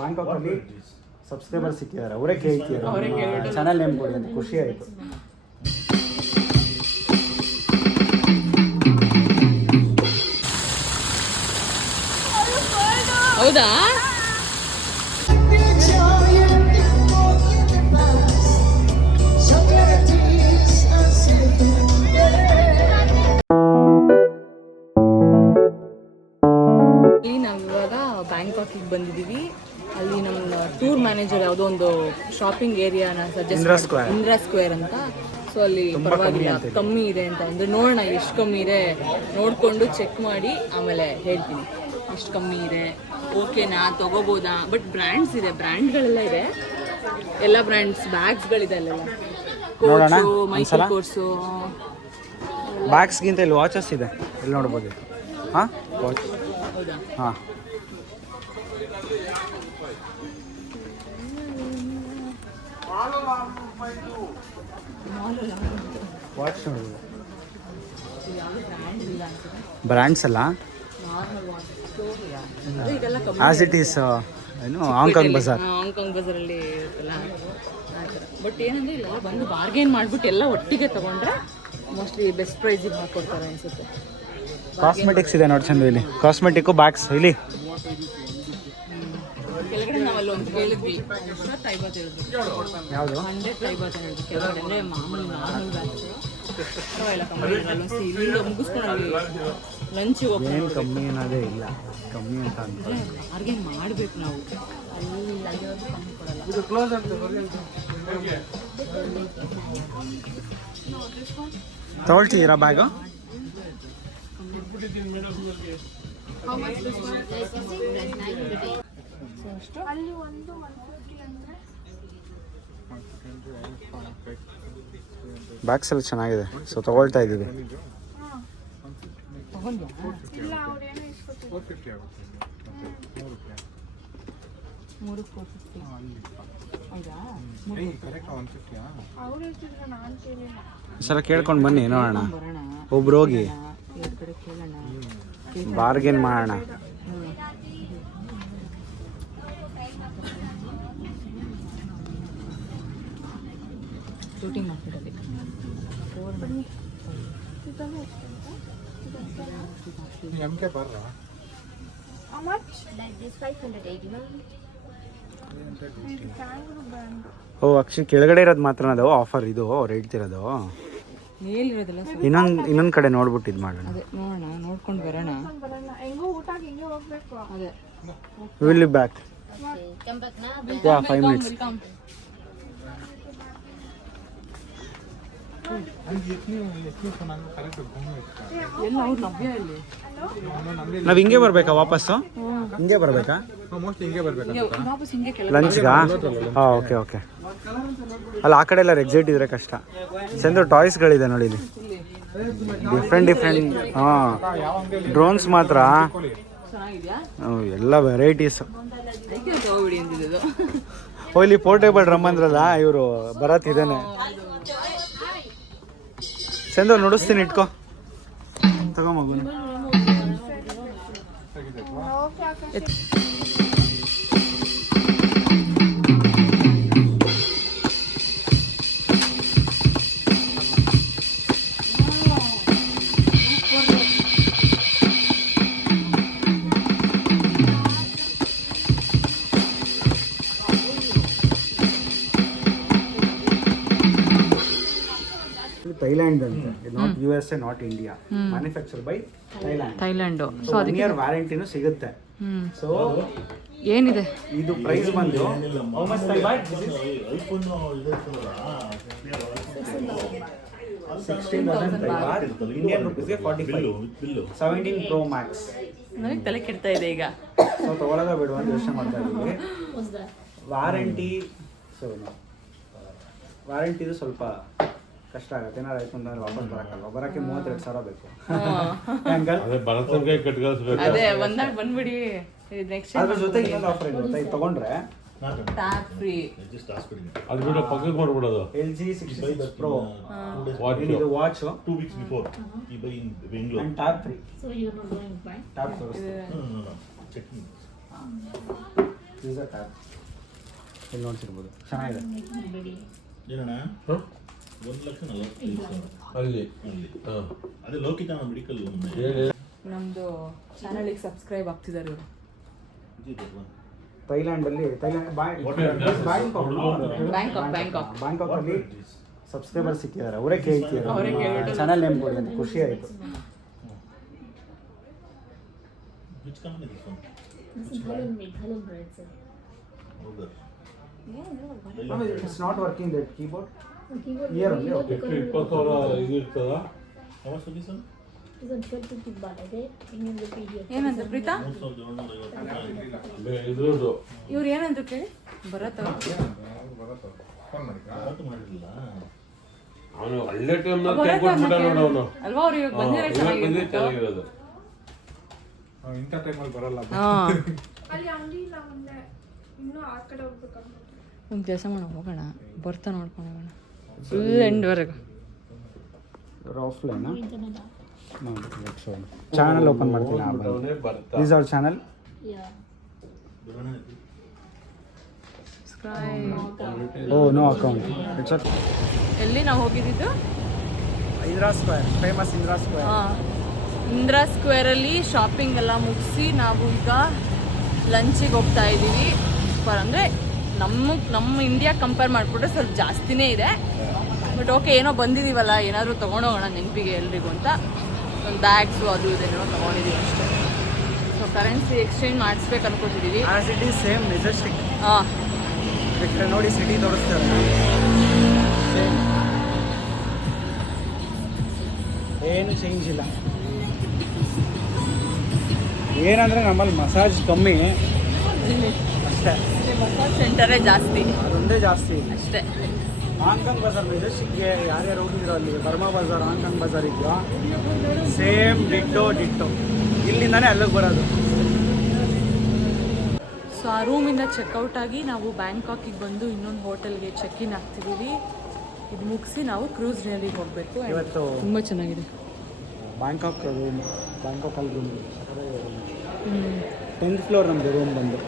Bangkok ಅಲ್ಲಿ subscriber ಸಿಕ್ಕಿದ್ದಾರೆ, ಅವರೇ ಕೇಳ್ತಿದ್ದಾರೆ ಚಾನಲ್ ನೇಮ್ ಕೊಡಿ ಅಂತ. ಖುಷಿ ಆಯಿತು. ಹೌದಾ? ನಾವಿವಾಗ ಬ್ಯಾಂಕಾಕಿಗೆ ಬಂದಿದ್ದೀವಿ. ಅಲ್ಲಿ ನಮ್ಮ ಟೂರ್ ಮ್ಯಾನೇಜರ್ ಯಾವುದೋ ಒಂದು ಶಾಪಿಂಗ್ ಏರಿಯಾನ ಸಜೆಸ್ಟ್ ಇಂದಿರಾ ಸ್ಕ್ವೇರ್ ಅಂತ. ಸೊ ಅಲ್ಲಿ ಪರವಾಗಿಲ್ಲ ಕಮ್ಮಿ ಇದೆ ಅಂತ ಅಂದರೆ ನೋಡೋಣ ಎಷ್ಟು ಕಮ್ಮಿ ಇದೆ ನೋಡಿಕೊಂಡು ಚೆಕ್ ಮಾಡಿ ಆಮೇಲೆ ಹೇಳ್ತೀನಿ ಎಷ್ಟು ಕಮ್ಮಿ ಇದೆ, ಓಕೆನಾ ತೊಗೋಬೋದಾ. ಬಟ್ ಬ್ರ್ಯಾಂಡ್ಸ್ ಇದೆ, ಬ್ರ್ಯಾಂಡ್ಗಳೆಲ್ಲ ಇದೆ, ಎಲ್ಲ ಬ್ರ್ಯಾಂಡ್ಸ್ ಬ್ಯಾಗ್ಸ್ಗಳಿದೆ ಅಲ್ಲೆಲ್ಲ. ಕೋರ್ಸು, ಮೈಸೂರು ಕೋರ್ಸು, ಬ್ಯಾಗ್ಸ್ಗಿಂತ ಇಲ್ಲಿ ವಾಚಸ್ ಇದೆ, ಇಲ್ಲಿ ನೋಡ್ಬೋದು. ಹಾಂ ವಾಚ್, ಹಾಂ ವಾಚ್ ನೋಡ್ಬೋದು. ಬ್ರ್ಯಾಂಡ್ಸ್ ಅಲ್ಲ, ಆಸ್ ಇಟ್ ಈಸ್ ಏನು ಹಾಂಗ್ಕಾಂಗ್ ಬಜಾರಲ್ಲಿ ಇರುತ್ತಲ್ಲ ಆ ಥರ. ಬಟ್ ಏನಂದರೆ ಇಲ್ಲ ಬಂದು ಬಾರ್ಗೇನ್ ಮಾಡಿಬಿಟ್ಟು ಎಲ್ಲ ಒಟ್ಟಿಗೆ ತೊಗೊಂಡ್ರೆ ಮೋಸ್ಟ್ಲಿ ಬೆಸ್ಟ್ ಪ್ರೈಸಿಗೆ ಹಾಕ್ಕೊಡ್ತಾರೆ ಅನಿಸುತ್ತೆ. ಕಾಸ್ಮೆಟಿಕ್ಸ್ ಇದೆ ನೋಡಿ ಚಂದ. ಇಲ್ಲಿ ಕಾಸ್ಮೆಟಿಕ್ಕು ಬ್ಯಾಗ್ಸ್ ಇಲ್ಲಿ ಕೆಳಗಡೆ ನಾವಲ್ಲಿ ಒಂದು ಕೇಳಿದ್ವಿ, 50 ಹೇಳಿದ್ರು. ಯಾವುದು 150 ಹೇಳಿದ್ರು ಕೆಳಗಡೆ. ಅಂದರೆ ಮಾಮೂಲಿ ನಾರ್ಮಲ್ ಬ್ಯಾಗ್ಸು ಎಲ್ಲ ಕಮ್ಮಿ ಇರಲ್ಲ. ಇಲ್ಲಿಂದ ಮುಗಿಸ್ಕೊಂಡು ಲಂಚ್ ಏನು ಕಮ್ಮಿ ಅನ್ನೋದೇ ಇಲ್ಲ, ಕಮ್ಮಿ ಅಂತ ಅಂದರೆ ಬಾರ್ಗೇನ್ ಮಾಡಬೇಕು ನಾವು. ಅಲ್ಲಿ ಕಮ್ಮಿ ಕೊಡಲ್ಲ. ತೊಗೊಳ್ತಿದ್ದೀರಾ ಬ್ಯಾಗು? ಬ್ಯಾಗ್ಸ್ ಎಲ್ಲ ಚೆನ್ನಾಗಿದೆ, ಸೊ ತೊಗೊಳ್ತಾ ಇದ್ದೀವಿ. ಸಲ ಕೇಳ್ಕೊಂಡು ಬನ್ನಿ, ನೋಡೋಣ. ಒಬ್ರು ಹೋಗಿ ಬಾರ್ಗೇನ್ ಮಾಡೋಣ. ಶೂಟಿಂಗ್ ಮಾಡ್ತಿದ್ದಲ್ಲಿ ಓ ಅಕ್ಷಯ್ ಕೆಳಗಡೆ ಇರೋದು ಮಾತ್ರ ಅದು ಆಫರ್, ಇದು ಅವ್ರು ಹೇಳ್ತಿರೋದು. ಇನ್ನೊಂದು ಕಡೆ ನೋಡ್ಬಿಟ್ಟು ಇದು ಮಾಡೋಣ. ನೋಡೋಣ, ನೋಡ್ಕೊಂಡು ಬರೋಣ. ಅದೇ will be back. Yeah 5 minutes. ನಾವು ಹಿಂಗೆ ಬರ್ಬೇಕಾ ವಾಪಸ್ಸು? ಹಿಂಗೆ ಬರ್ಬೇಕಾ ಲಂಚ್ಗಾ? ಹಾಂ ಓಕೆ ಓಕೆ. ಅಲ್ಲ ಆ ಕಡೆ ಎಲ್ಲ ಎಕ್ಸಿಟ್ ಇದ್ರೆ ಕಷ್ಟ. ಚಂದ್ರ ಟಾಯ್ಸ್ಗಳಿದೆ ನೋಡಿ ಇಲ್ಲಿ, ಡಿಫ್ರೆಂಟ್. ಹಾಂ ಡ್ರೋನ್ಸ್ ಮಾತ್ರ ಎಲ್ಲ ವೆರೈಟೀಸ್. ಓ ಇಲ್ಲಿ ಪೋರ್ಟೇಬಲ್ ಡ್ರಮ್ ಅಂದ್ರಲ್ಲ ಇವರು ಭರತ್ ಇದೇನೆ. ಚಂದ್ರ ನುಡಿಸ್ತೀನಿ, ಇಟ್ಕೋ, ತಗೋ ಮಗು. ಥೈಲ್ಯಾಂಡ್ ಅಂತ, not USA, not India, manufacture by Thailand. So 1 year ವ್ಯಾರಂಟಿನೂ ಸಿಗುತ್ತೆ. ಸೊ ಏನಿದೆ ಇದು ಪ್ರೈಸ್ ಬಂದು how much I bought? 16,000 baht, Indian ರುಪೀಸ್ಗೆ 45. 17 Pro Max. ನನಗೆ ತಲೆ ಕೆಡ್ತಾ ಇದೆ ಈಗ. ಸೊ ತಗೊಳ್ಳೋದ ಬೇಡ ಅಂತ ಯೋಚನೆ ಮಾಡ್ತಾ ಇದ್ದೀವಿ. ವಾರಂಟಿ, ಸೊ ವಾರಂಟಿದು ಸ್ವಲ್ಪ ಕಷ್ಟ ಆಗುತ್ತೆ. ಏನಾರು ಆಯ್ತು ಅಂತಂದ್ರೆ ವಾಪಸ್ ಬರೋಕ್ಕಲ್ಲ, ಬರೋಕ್ಕೆ 32,000 ಬೇಕು. ಅದೇ ಬಂದಾಗ ಬಂದ್ಬಿಡಿ. ನೆಕ್ಸ್ಟ್ ಅದ್ರ ಜೊತೆಗೆ ಇನ್ನೊಂದು ಆಫರ್ ಇದೆ ಗೊತ್ತಾ, ಇದು ತಗೊಂಡ್ರೆ ಟ್ಯಾಪ್ ಫ್ರೀ. ಅದು ಬಿಡು, ಪಕ್ಕಕ್ಕೆ ಮಾಡ್ಬಿಡೋದು. LG 66 Pro ಇದು watch 2 weeks before you buy in Bangalore and tab free. So you're not going to buy? Tab first. No. Checking. ಇಲ್ಲಿ ನೋಡ್ತಿರ್ಬೋದು ಚೆನ್ನಾಗಿದೆ. ಏನಣ್ಣ ಹ? 1,40,000 ಅಲ್ಲಿ ಅಲ್ಲಿ ಹಾಂ ಅದೇ ಲೋಕಿತ ಮೆಡಿಕಲ್ ನಮ್ಮದು ಚಾನಲಿಗೆ ಸಬ್ಸ್ಕ್ರೈಬ್ ಆಗ್ತಿದ್ದಾರೆ ಇವರು. ಥೈಲ್ಯಾಂಡಲ್ಲಿ ಬ್ಯಾಂಕಾಕ್ ಅಲ್ಲಿ ಸಬ್ಸ್ಕ್ರೈಬರ್ ಸಿಕ್ಕಿದ್ದಾರೆ. ಅವರೇ ಕೇಳ್ತಿದ್ದಾರೆ ಚಾನಲ್ ನೇಮ್ ಕೊಡಿ ಅಂತ. ಖುಷಿ ಆಯಿತು. Which company this one? Halal bread, sir. Roger. It's not working that keyboard. Keyboard. Here only, okay. ಎಷ್ಟು 20,000 ಇದು ಇರ್ತದ? How much for this one? This one 1250 baht. ಇದೆ ಇನ್ನೊಂದು PDF. ಏನಂತ ಪ್ರೀತಾ? 3,750. ಇದ್ರದ್ದು ಇವ್ರು ಏನಂತ ಕೇಳಿ ಬರತ್ತ ಯಾವತ್ತೂ ಮಾಡಿರಲಿಲ್ಲ. ಅವನು ಒಳ್ಳೆ ಟೈಮ್ ಕೊಟ್ಬಿಟ್ಟ ನೋಡು ಅವನು. ಅಲ್ವಾ ಅವ್ರು ಇವಾಗ ಬಂದಿರೋ ಇವಾಗ ಬಂದಿದ್ದು ಚೆನ್ನಾಗಿತ್ತು. ಚೆನ್ನಾಗಿರೋದು. ಇಂಥ ಟೈಮಲ್ಲಿ ಬರಲ್ಲ. ಅಲ್ಲಿ ಅಂಗಡಿ ಇಲ್ಲ ಮುಂದೆ ಇನ್ನೂ ಆ ಕಡೆ ಹೋಗ್ಬೇಕಂತ. ಒಂದು ಕೆಲಸ ಮಾಡೋಣ, ಹೋಗೋಣ, ಬರ್ತಾ ನೋಡ್ಕೊಂಡು ಹೋಗೋಣ ಫುಲ್ ಎಂಡ್ವರೆಗೂ. ಆಫ್ಲೈನಾ? ಚಾನಲ್ ಓಪನ್ ಮಾಡ್ತೀನಿ. ಅವನೇ ಬರ್ತಾ is our channel. Yeah. Oh no account. It's okay. ಎಲ್ಲಿ ನಾವು ಹೋಗಿದ್ದು? Indira square, famous Indira square. Indira ಸ್ಕ್ವೇರಲ್ಲಿ ಶಾಪಿಂಗ್ ಎಲ್ಲ ಮುಗಿಸಿ ನಾವು ಈಗ ಲಂಚಿಗೆ ಹೋಗ್ತಾ ಇದ್ದೀವಿ. ಅಂದರೆ ನಮ್ಮ ಇಂಡಿಯಾ ಕಂಪೇರ್ ಮಾಡಿಬಿಟ್ರೆ ಸ್ವಲ್ಪ ಜಾಸ್ತಿನೇ ಇದೆ. ಬಟ್ ಓಕೆ, ಏನೋ ಬಂದಿದ್ದೀವಲ್ಲ, ಏನಾದರೂ ತೊಗೊಂಡೋಗೋಣ ನೆನಪಿಗೆ ಎಲ್ರಿಗೂ ಅಂತ ಒಂದು ಬ್ಯಾಗ್ಸು ಅದು ಇದೇನೋ ತೊಗೊಂಡಿದ್ದೀವಿ ಅಷ್ಟೇ. ಸೊ ಕರೆನ್ಸಿ ಎಕ್ಸ್ಚೇಂಜ್ ಮಾಡಿಸ್ಬೇಕು ಅನ್ಕೊತಿದ್ದೀವಿ. As it is same Majestic. ಹಾಂ, ನೋಡಿ ಸಿಟಿ ತೋರಿಸ್ತಾರೆ. ಏನು ಚೇಂಜ್ ಇಲ್ಲ. ಏನಂದರೆ ನಮ್ಮಲ್ಲಿ ಮಸಾಜ್ ಕಮ್ಮಿ ಅಷ್ಟೇ. ಮಸಾಜ್ ಸೆಂಟರೇ ಜಾಸ್ತಿ, ಅದೊಂದೇ ಜಾಸ್ತಿ ಇದೆ ಅಷ್ಟೇ. ಹಾಂಗ್ಕಾಂಗ್ ಬಜಾರ್ ಮೆಜೆಸ್ಟಿಕ್ಗೆ ಯಾರ್ಯಾರು ಹೋಗಿದ್ರು ಅಲ್ಲಿ ಬರ್ಮಾ ಬಜಾರ್, ಹಾಂಗ್ಕಾಂಗ್ ಬಜಾರ್ ಇದೆಯೋ ಸೇಮ್ ಡಿಟ್ಟೋ ಇಲ್ಲಿಂದಾನೇ ಅಲ್ಲಿಗೆ ಬರೋದು. ಸೊ ಆ ರೂಮಿಂದ ಚೆಕ್ಔಟ್ ಆಗಿ ನಾವು ಬ್ಯಾಂಕಾಕಿಗೆ ಬಂದು ಇನ್ನೊಂದು ಹೋಟೆಲ್ಗೆ ಚೆಕ್ ಇನ್ ಆಗ್ತಿದ್ದೀವಿ. ಇದು ಮುಗಿಸಿ ನಾವು ಕ್ರೂಸ್ ನಲ್ಲಿ ಹೋಗಬೇಕು. ಇವತ್ತು ತುಂಬ ಚೆನ್ನಾಗಿದೆ. ಬ್ಯಾಂಕಾಕಲ್ಲಿ ರೂಮ್ 10th ಫ್ಲೋರ್ ನಮ್ಮದು ರೂಮ್ ಬಂದು.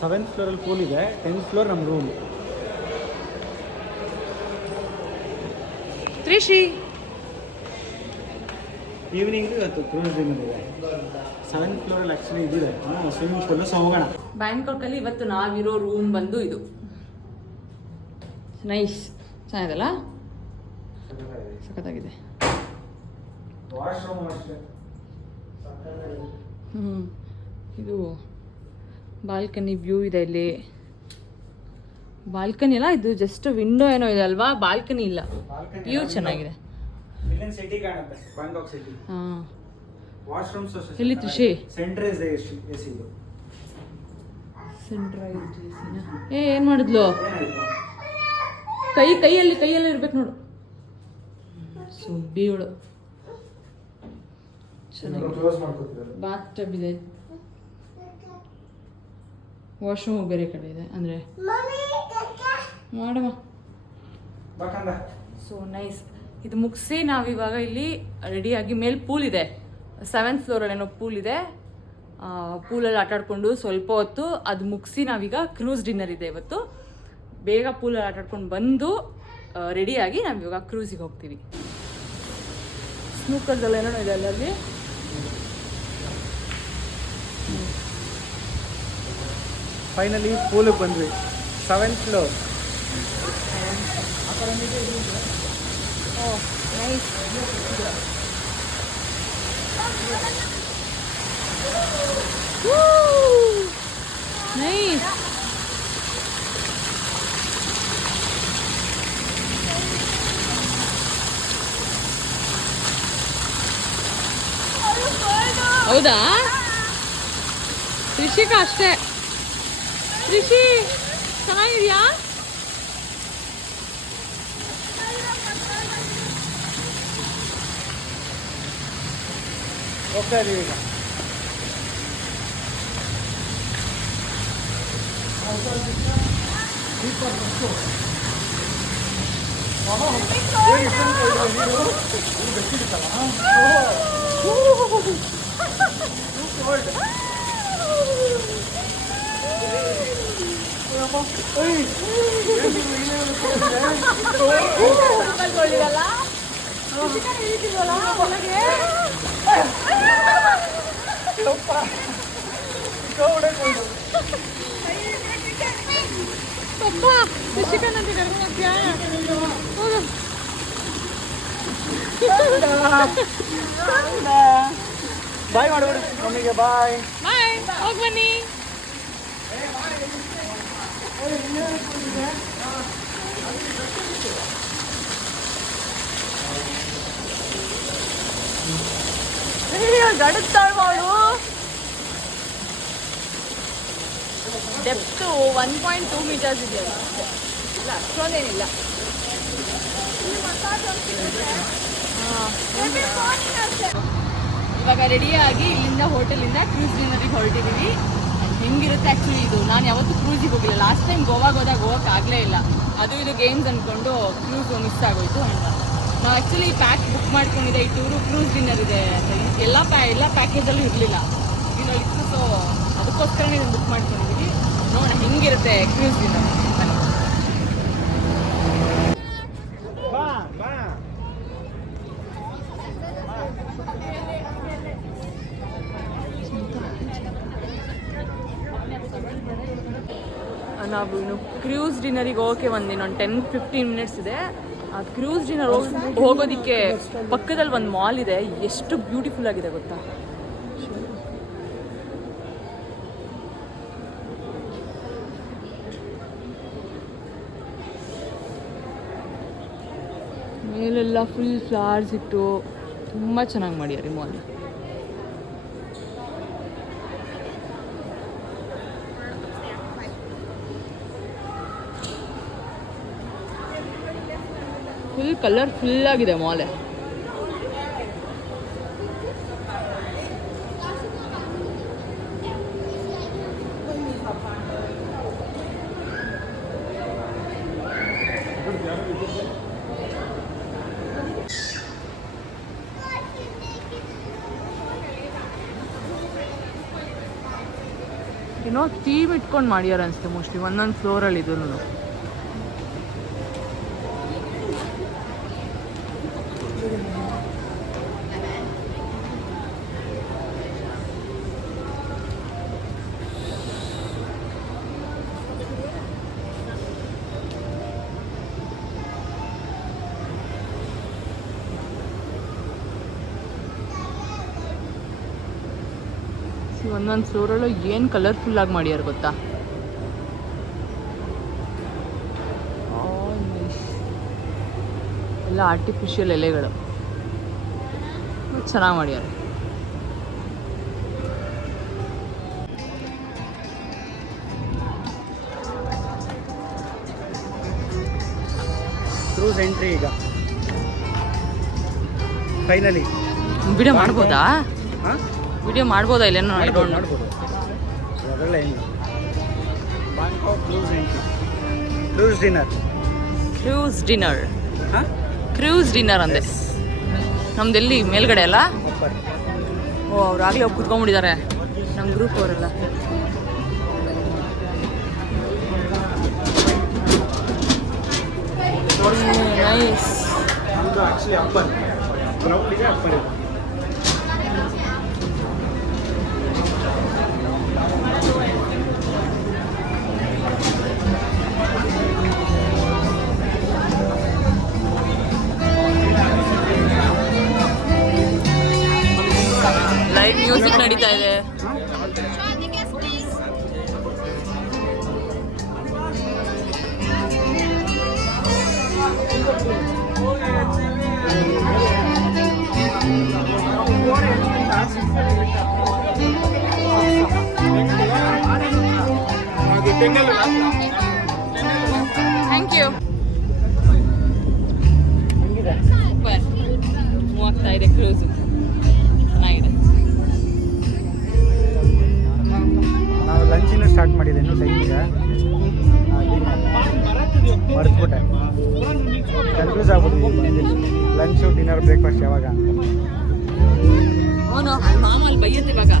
7th ಫ್ಲೋರಲ್ಲಿ ಪೂಲ್ ಇದೆ, 10th ಫ್ಲೋರ್ ನಮ್ಮ ರೂಮ್. ತ್ರಿಷಿ ಈವ್ನಿಂಗು ಇವತ್ತು ಕ್ರೂಸ್ ಡಿನ್ನರ್ ಇದೆ. 7th ಫ್ಲೋರಲ್ಲಿ ಆ್ಯಕ್ಚುಲಿ ಇದಿದೆ ಸ್ವಿಮ್ಮಿಂಗ್ ಪೂಲು. ಸೊ ಹೋಗೋಣ. ಬ್ಯಾಂಕಾಕಲ್ಲಿ ಇವತ್ತು ನಾವಿರೋ ರೂಮ್ ಬಂದು ಇದು. ನೈಸ್, ಚೆನ್ನಾಗಿದೆಲ್ಲ, ಸಖತ್ತಾಗಿದೆ. ವಾಶ್ರೂಮ್ ಅಷ್ಟೇ. ಇದು ಬಾಲ್ಕನಿ ವ್ಯೂ ಇದೆ ಇಲ್ಲಿ. ಬಾಲ್ಕನಿ ಅಲ್ಲ, ಇದು ಜಸ್ಟ್ ವಿಂಡೋ ಏನೋ ಇದೆ ಅಲ್ವಾ, ಬಾಲ್ಕನಿ ಇಲ್ಲ. ವ್ಯೂ ಚೆನ್ನಾಗಿದೆ. ಇಲ್ಲಿಂದ ಸಿಟಿ ಕಾಣುತ್ತೆ, ಬ್ಯಾಂಕಾಕ್ ಸಿಟಿ. ಹಾಂ, ವಾಶ್ರೂಮ್ಸ್ ಎಲ್ಲಿ ತ್ರಿಷಿ? ಸೆಂಟ್ರೈಸ್ ಎಸಿ ಇದು. ಸನ್ರೈಸ್ ಏನು ಮಾಡಿದ್ಲು? ಕೈಯಲ್ಲಿ ಇರ್ಬೇಕು ನೋಡು. ಸುಬ್ಬಿ ಇವಳು. ಕ್ಲೋಸ್ ಮಾಡ್ಕೊತಿದ್ದಾರೆ. ಬಾತ್ ಟಬ್ ಇದೆ, ವಾಶ್ರೂಮ್ ಬೇರೆ ಕಡೆ ಇದೆ. ಅಂದರೆ ಮಾಡಮ್ಮ. So nice. ಇದು ಮುಗಿಸಿ ನಾವಿವಾಗ ಇಲ್ಲಿ ರೆಡಿಯಾಗಿ ಮೇಲೆ ಪೂಲ್ ಇದೆ, 7th ಫ್ಲೋರಲ್ಲಿ ಏನೋ ಪೂಲ್ ಇದೆ. ಪೂಲಲ್ಲಿ ಆಟಾಡ್ಕೊಂಡು ಸ್ವಲ್ಪ ಹೊತ್ತು ಅದು ಮುಗಿಸಿ ನಾವೀಗ ಕ್ರೂಸ್ ಡಿನ್ನರ್ ಇದೆ ಇವತ್ತು. ಬೇಗ ಪೂಲಲ್ಲಿ ಆಟಾಡ್ಕೊಂಡು ಬಂದು ರೆಡಿಯಾಗಿ ನಾವಿವಾಗ ಕ್ರೂಸಿಗೆ ಹೋಗ್ತೀವಿ. ಸ್ನೂಕರ್ದೆಲ್ಲ ಏನೋ ಇದೆ ಅಲ್ಲಿ. ಫೈನಲಿ ಪೂಲಿಗೆ ಬಂದ್ವಿ, 7th ಫ್ಲೋರ್. ಓಹ್ ನೈಸ್. ನೈಸ್. ಹೌದಾ? ತ್ರಿಷಿಕಾ ಅಷ್ಟೇ. ತ್ರಿಷಿ ಚೆನ್ನಾಗಿದ್ಯಾ? ಹೋಗ್ತಾ ಇದೀವಿ ಈಗ. ಬಾಯ್ ಮಾಡ್ಬಿಡು ಮಮ್ಮಿಗೆ ಬಾಯ್. ಬಾಯ್, ಹೋಗಿ ಬನ್ನಿ. ಗಡುತ್ತಾಳ್ ಮಾಡು. ಡೆಪ್ತು 1.2 ಮೀಟರ್ಸ್ ಇದೆಯಲ್ಲ, ಇಲ್ಲ ಅಷ್ಟೊಂದೇನಿಲ್ಲ. ಇವಾಗ ರೆಡಿಯಾಗಿ ಇಲ್ಲಿಂದ ಹೋಟೆಲಿಂದ ಕ್ರೂಸ್ ಡಿನ್ನರಿಗೆ ಹೊರಟಿದ್ದೀವಿ. ಹೆಂಗಿರುತ್ತೆ ಆ್ಯಕ್ಚುಲಿ ಇದು, ನಾನು ಯಾವತ್ತೂ ಕ್ರೂಸಿಗೆ ಹೋಗಿಲ್ಲ. ಲಾಸ್ಟ್ ಟೈಮ್ ಗೋವಾಗೆ ಹೋದಾಗ ಹೋಗೋಕ್ಕಾಗಲೇ ಇಲ್ಲ, ಅದು ಇದು ಗೇಮ್ಸ್ ಅಂದ್ಕೊಂಡು ಕ್ರೂಸ್ ಮಿಸ್ ಆಗೋಯ್ತು ಅಂತ. ನಾವು ಆ್ಯಕ್ಚುಲಿ ಪ್ಯಾಕ್ ಬುಕ್ ಮಾಡ್ಕೊಂಡಿದ್ದೆ, ಈ ಟೂರು ಕ್ರೂಸ್ ಡಿನ್ನರ್ ಇದೆ ಅಂತ. ಎಲ್ಲ ಪ್ಯಾಕೇಜಲ್ಲೂ ಇರಲಿಲ್ಲ, ಇದರಲ್ಲಿತ್ತು. ಸೊ ಅದಕ್ಕೋಸ್ಕರನೇ ಇದನ್ನು ಬುಕ್ ಮಾಡ್ಕೊಂಡಿದ್ದೀವಿ. ನೋಡೋಣ ಹೆಂಗಿರುತ್ತೆ ಕ್ರೂಸ್ ಡಿನ್ನರ್. ನಾವು ಇನ್ನು ಕ್ರೂಸ್ ಡಿನ್ನರಿಗೆ ಹೋಗೋಕ್ಕೆ ಇನ್ನೊಂದು 10-15 ಮಿನಿಟ್ಸ್ ಇದೆ. ಆ ಕ್ರೂಸ್ ಡಿನ್ನರ್ ಹೋಗೋದಕ್ಕೆ ಪಕ್ಕದಲ್ಲಿ ಒಂದು ಮಾಲ್ ಇದೆ. ಎಷ್ಟು ಬ್ಯೂಟಿಫುಲ್ ಆಗಿದೆ ಗೊತ್ತಾ. ಮೇಲೆಲ್ಲ ಫುಲ್ ಫ್ಲವರ್ಸ್ ಇಟ್ಟು ತುಂಬ ಚೆನ್ನಾಗಿ ಮಾಡ್ಯಾರ ಮಾಲ್. ಫುಲ್ ಕಲರ್ಫುಲ್ ಆಗಿದೆ ಮಾಲ್. ಏನೋ ಥೀಮ್ ಇಟ್ಕೊಂಡು ಮಾಡ್ಯಾರ ಅನಿಸುತ್ತೆ ಮೋಸ್ಟ್ಲಿ ಒಂದೊಂದು ಫ್ಲೋರಲ್ಲಿ. ಇದು ಒಂದೊಂದು ಫ್ಲೋರಲ್ಲೂ ಏನು ಕಲರ್ಫುಲ್ಲಾಗಿ ಮಾಡ್ಯಾರ ಗೊತ್ತಾ. ಎಲ್ಲ ಆರ್ಟಿಫಿಷಿಯಲ್ ಎಲೆಗಳು ಚೆನ್ನಾಗಿ ಮಾಡ್ಯಾರ. ಕ್ರೂಸ್ ಎಂಟ್ರಿ ಈಗ ಫೈನಲಿ. ವಿಡಿಯೋ ಮಾಡ್ಬೋದಾ? ಹಾಂ, ವಿಡಿಯೋ ಮಾಡ್ಬೋದಾ? ಇಲ್ಲೇನೋ ಮಾಡ್ಬೋದು. ಅದೆಲ್ಲ ಏನು Bangkok cruise entry, cruise dinner. Cruise dinner. ಹಾಂ, ಕ್ರೂಸ್ ಡಿನ್ನರ್ ಅಂದೆ. ನಮ್ದೆಲ್ಲಿ ಮೇಲ್ಗಡೆ ಅಲ್ಲ? ಓ, ಅವ್ರು ಆಗಲೇ ಹೋಗಿ ಕುತ್ಕೊಂಡ್ಬಿಟ್ಟಿದ್ದಾರೆ ನಮ್ಮ ಗ್ರೂಪ್ ಅವರೆಲ್ಲ. ನೈಸ್. ನಮ್ಮದು ಆ್ಯಕ್ಚುಲಿ ಅಪ್ಪರ್ ಗ್ರೌಂಡಿಗೆ ಅಪ್ಪರ್ ಇದೆ. ಲೈವ್ ಮ್ಯೂಸಿಕ್ ನಡೀತಾ ಇದೆ. Thank you. ಸೂಪರ್ ಮೂವ್ ಆಗ್ತಾ ಇದೆ ಕ್ರೂಸು, ಚೆನ್ನಾಗಿದೆ. ನಾವು ಲಂಚಿನ ಸ್ಟಾರ್ಟ್ ಮಾಡಿದೆ, ಇನ್ನೂ ಟೈಮ್ ಇದೆ. ಮರೆತುಬಿಟ್ಟೆ, ಕನ್ಫ್ಯೂಸ್ ಆಗ್ಬಿಟ್ಟು ಲಂಚು ಡಿನ್ನರ್ ಬ್ರೇಕ್ಫಾಸ್ಟ್ ಯಾವಾಗ ಅಂತ. ಅವನು ಮಾಮ ಅಲ್ಲಿ ಬೈಯುತ್ತೆ ಇವಾಗ.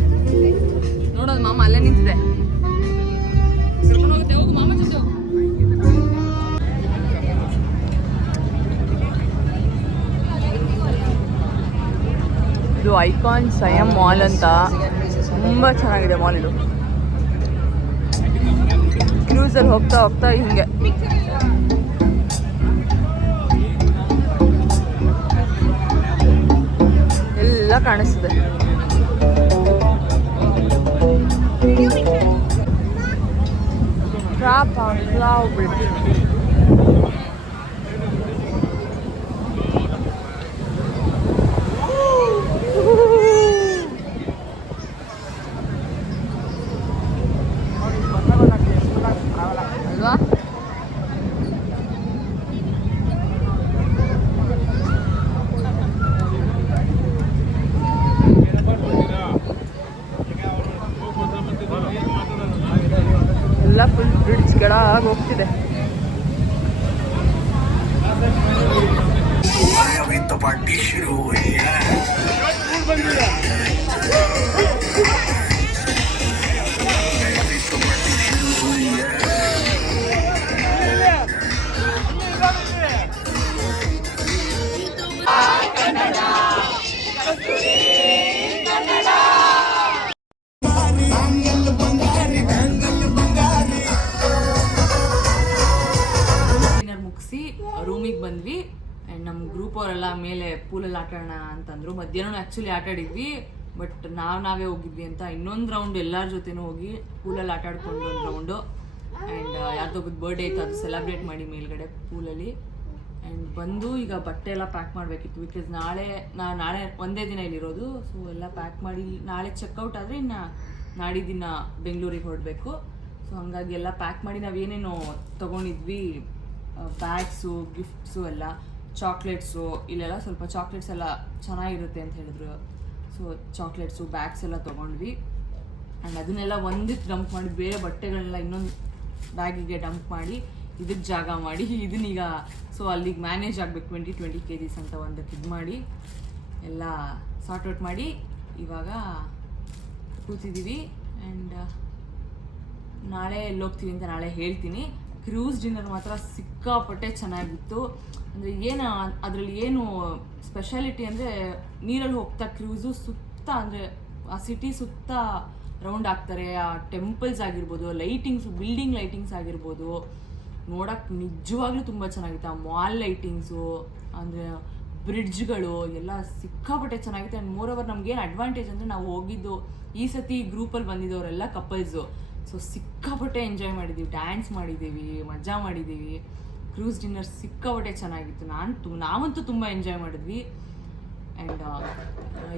ನೋಡೋದು ಮಾಮ ಅಲ್ಲೇ ನಿಂತಿದೆ. ಇದು ಐಕಾನ್ ಸಯಂ ಮಾಲ್ ಅಂತ, ತುಂಬ ಚೆನ್ನಾಗಿದೆ ಮಾಲ್ ಇದು. ಕ್ರೂಸಲ್ಲಿ ಹೋಗ್ತಾ ಹೋಗ್ತಾ ಹಿಂಗೆ ಎಲ್ಲ ಕಾಣಿಸ್ತಿದೆ. Cloud bridge. ಅಲ್ವಾ? ಎಲ್ಲ ಫುಲ್ ಬ್ರಿಡ್ಜ್ ಕೆಳಗೆ ಹೋಗ್ತಿದೆ. ಮುಗಿಸಿ ರೂಮಿಗೆ ಬಂದ್ವಿ. ಆ್ಯಂಡ್ ನಮ್ಮ ಗ್ರೂಪ್ ಅವರೆಲ್ಲ ಮೇಲೆ ಪೂಲಲ್ಲಿ ಆಟ ಆಡೋಣ ಅಂತಂದ್ರು. ಮಧ್ಯಾಹ್ನ ಆ್ಯಕ್ಚುಲಿ ಆಟ ಆಡಿದ್ವಿ, ಬಟ್ ನಾವೇ ಹೋಗಿದ್ವಿ ಅಂತ ಇನ್ನೊಂದು ರೌಂಡ್ ಎಲ್ಲರ ಜೊತೆನೂ ಹೋಗಿ ಪೂಲಲ್ಲಿ ಆಟ ಆಡ್ಕೊಂಡು ಒಂದು ರೌಂಡು. ಆ್ಯಂಡ್ ಯಾರ್ದೊಬ್ಬದ ಬರ್ಡೇ ಇತ್ತು, ಅದು ಸೆಲೆಬ್ರೇಟ್ ಮಾಡಿ ಮೇಲ್ಗಡೆ ಪೂಲಲ್ಲಿ. ಆ್ಯಂಡ್ ಬಂದು ಈಗ ಬಟ್ಟೆ ಎಲ್ಲ ಪ್ಯಾಕ್ ಮಾಡಬೇಕಿತ್ತು. ಬಿಕಾಸ್ ನಾಳೆ ಒಂದೇ ದಿನ ಇಲ್ಲಿರೋದು. ಸೊ ಎಲ್ಲ ಪ್ಯಾಕ್ ಮಾಡಿ ನಾಳೆ ಚೆಕ್ಔಟ್ ಆದರೆ ಇನ್ನು ನಾಡಿದ್ದಿನ ಬೆಂಗಳೂರಿಗೆ ಹೊರಡಬೇಕು. ಸೊ ಹಾಗಾಗಿ ಎಲ್ಲ ಪ್ಯಾಕ್ ಮಾಡಿ ನಾವೇನೇನು ತೊಗೊಂಡಿದ್ವಿ, ಬ್ಯಾಗ್ಸು, ಗಿಫ್ಟ್ಸು ಎಲ್ಲ, ಚಾಕ್ಲೇಟ್ಸು, ಇಲ್ಲೆಲ್ಲ ಸ್ವಲ್ಪ ಚಾಕ್ಲೇಟ್ಸ್ ಎಲ್ಲ ಚೆನ್ನಾಗಿರುತ್ತೆ ಅಂತ ಹೇಳಿದ್ರು. ಸೊ ಚಾಕ್ಲೇಟ್ಸು, ಬ್ಯಾಗ್ಸ್ ಎಲ್ಲ ತೊಗೊಂಡ್ವಿ. ಆ್ಯಂಡ್ ಅದನ್ನೆಲ್ಲ ಒಂದಕ್ಕೆ ಡಂಪ್ ಮಾಡಿ, ಬೇರೆ ಬಟ್ಟೆಗಳನ್ನೆಲ್ಲ ಇನ್ನೊಂದು ಬ್ಯಾಗಿಗೆ ಡಂಪ್ ಮಾಡಿ, ಇದಕ್ಕೆ ಜಾಗ ಮಾಡಿ, ಇದನ್ನೀಗ ಸೊ ಅಲ್ಲಿಗೆ ಮ್ಯಾನೇಜ್ ಆಗಬೇಕು 20 kgs ಅಂತ ಒಂದಕ್ಕೆ ಇದು ಮಾಡಿ ಎಲ್ಲ ಸಾರ್ಟ್ ಔಟ್ ಮಾಡಿ ಇವಾಗ ಕೂತಿದ್ದೀವಿ. ಆ್ಯಂಡ್ ನಾಳೆ ಎಲ್ಲೋಗ್ತೀವಿ ಅಂತ ನಾಳೆ ಹೇಳ್ತೀನಿ. ಕ್ರೂಸ್ ಡಿನ್ನರ್ ಮಾತ್ರ ಸಿಕ್ಕಾಪಟ್ಟೆ ಚೆನ್ನಾಗಿತ್ತು. ಅಂದರೆ ಅದರಲ್ಲಿ ಏನು ಸ್ಪೆಷಾಲಿಟಿ ಅಂದರೆ ನೀರಲ್ಲಿ ಹೋಗ್ತಾ ಕ್ರೂಸು ಸುತ್ತ, ಅಂದರೆ ಆ ಸಿಟಿ ಸುತ್ತ ರೌಂಡ್ ಆಗ್ತಾರೆ. ಆ ಟೆಂಪಲ್ಸ್ ಆಗಿರ್ಬೋದು, ಲೈಟಿಂಗ್ಸು, ಬಿಲ್ಡಿಂಗ್ ಲೈಟಿಂಗ್ಸ್ ಆಗಿರ್ಬೋದು, ನೋಡೋಕ್ಕೆ ನಿಜವಾಗ್ಲೂ ತುಂಬ ಚೆನ್ನಾಗಿತ್ತು. ಆ ಮಾಲ್ ಲೈಟಿಂಗ್ಸು, ಅಂದರೆ ಬ್ರಿಡ್ಜ್ಗಳು ಎಲ್ಲ ಸಿಕ್ಕಾಪಟ್ಟೆ ಚೆನ್ನಾಗಿತ್ತು. ಆ್ಯಂಡ್ ಮೋರ್ ಓವರ್ ನಮಗೇನು ಅಡ್ವಾಂಟೇಜ್ ಅಂದರೆ ನಾವು ಹೋಗಿದ್ದು ಈ ಸತಿ ಗ್ರೂಪಲ್ಲಿ ಬಂದಿದ್ದವರೆಲ್ಲ ಕಪಲ್ಸು. ಸೊ ಸಿಕ್ಕಾಪಟ್ಟೆ ಎಂಜಾಯ್ ಮಾಡಿದ್ದೀವಿ, ಡ್ಯಾನ್ಸ್ ಮಾಡಿದ್ದೀವಿ, ಮಜಾ ಮಾಡಿದ್ದೀವಿ. ಕ್ರೂಸ್ ಡಿನ್ನರ್ ಸಿಕ್ಕಾಪಟ್ಟೆ ಚೆನ್ನಾಗಿತ್ತು. ನಾವಂತೂ ತುಂಬ ಎಂಜಾಯ್ ಮಾಡಿದ್ವಿ. ಆ್ಯಂಡ್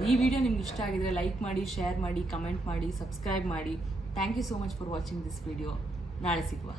ಈ ವಿಡಿಯೋ ನಿಮ್ಗೆ ಇಷ್ಟ ಆಗಿದ್ರೆ ಲೈಕ್ ಮಾಡಿ, ಶೇರ್ ಮಾಡಿ, ಕಮೆಂಟ್ ಮಾಡಿ, ಸಬ್ಸ್ಕ್ರೈಬ್ ಮಾಡಿ. Thank you so much for watching this video. ನಾಳೆ ಸಿಗುವ.